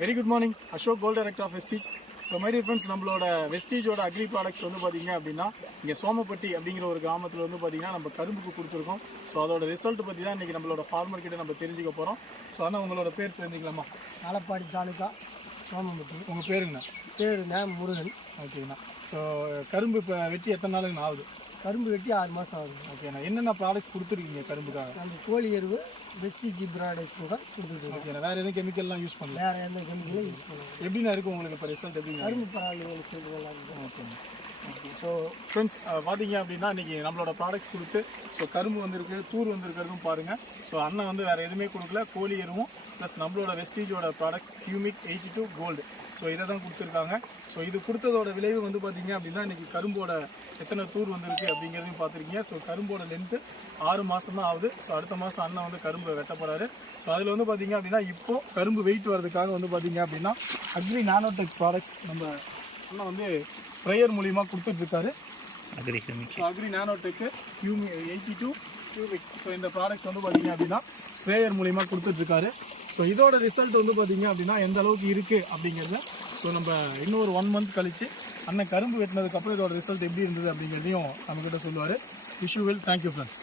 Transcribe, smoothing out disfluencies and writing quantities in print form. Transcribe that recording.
Very good morning. Ashok gold director of Vestige. So my dear friends, நம்மளோட வெஸ்டீஜோட agri products வந்து பார்த்தீங்க அப்படின்னா இங்கே சோமப்பட்டி அப்படிங்கிற ஒரு கிராமத்தில் வந்து பார்த்தீங்கன்னா நம்ம கரும்புக்கு கொடுத்துருக்கோம். ஸோ அதோட ரிசல்ட் பற்றி தான் இன்றைக்கி நம்மளோட ஃபார்மர் கிட்ட நம்ம தெரிஞ்சுக்க போகிறோம். ஸோ ஆனால் உங்களோட பேர் தெரிஞ்சுக்கலாமா? ஆலப்பாடி தாலுக்கா சோமப்பட்டி. உங்கள் பேருங்கண்ணா? பேருண்ணா முருகன். ஓகேண்ணா. ஸோ கரும்பு இப்போ வெட்டி எத்தனை நாளுங்கண்ணா ஆகுது? கரும்பு வெட்டி 6 மாதம் ஆகுது. ஓகேண்ணா. என்னென்ன ப்ராடக்ட்ஸ் கொடுத்துருக்கீங்க கரும்புக்காக? நம்ம கோழி எருவு வெஸ்டீஜ் ப்ராடக்ட்ஸ் தான் கொடுத்துருக்கோம். ஓகேண்ணா. வேறு எதுவும் கெமிக்கல்லாம் யூஸ் பண்ணல? வேறு எந்த கெமிக்கலும் யூஸ் பண்ணலாம். எப்படிண்ணா இருக்கும் உங்களுக்கு இப்போ ரிசல்ட்? எப்படி கரும்பு பரவாயில்ல, ரிசல்ட் நல்லா இருக்கும். ஓகேண்ணா. ஓகே. ஸோ ஃப்ரெண்ட்ஸ் பார்த்தீங்க அப்படின்னா இன்றைக்கி நம்மளோட ப்ராடக்ட்ஸ் கொடுத்து ஸோ கரும்பு வந்திருக்கு, தூர் வந்திருக்கிறதும் பாருங்கள். ஸோ அண்ணன் வந்து வேறு எதுவுமே கொடுக்கல, கோழி எருவும் ப்ளஸ் நம்மளோட வெஸ்டீஜோட ப்ராடக்ட்ஸ் கியூமிக் 82 கோல்டு. ஸோ இதை தான் கொடுத்துருக்காங்க. ஸோ இது கொடுத்ததோட விளைவு வந்து பார்த்தீங்க அப்படின்னா இன்றைக்கி கரும்போட எத்தனை தூர் வந்திருக்கு அப்படிங்கிறதையும் பார்த்துருக்கீங்க. ஸோ கரும்போட லென்த்து 6 மாதம் தான் ஆகுது. ஸோ அடுத்த மாதம் அண்ணன் வந்து கரும்பு வெட்ட போகிறாரு. ஸோ அதில் வந்து பார்த்தீங்க அப்படின்னா இப்போது கரும்பு வெயிட் வர்றதுக்காக வந்து பார்த்தீங்க அப்படின்னா அக்ரி நானோடெக் ப்ராடக்ட்ஸ் நம்ம அண்ணன் வந்து ஸ்ப்ரேயர் மூலிமா கொடுத்துட்ருக்காரு. அக்ரி நானோடெக்கு 82 கியூபிக். ஸோ இந்த ப்ராடக்ட்ஸ் வந்து பார்த்தீங்க அப்படின்னா ஸ்ப்ரேயர் மூலிமா கொடுத்துட்ருக்காரு. ஸோ இதோட ரிசல்ட் வந்து பார்த்தீங்க அப்படின்னா எந்த அளவுக்கு இருக்குது அப்படிங்கிறத ஸோ நம்ம இன்னொரு 1 மந்த் கழித்து அண்ணன் கரும்பு வெட்டினதுக்கப்புறம் இதோட ரிசல்ட் எப்படி இருந்தது அப்படிங்கிறதையும் நம்மக்கிட்ட சொல்லுவார். Wish you well. Thank you friends.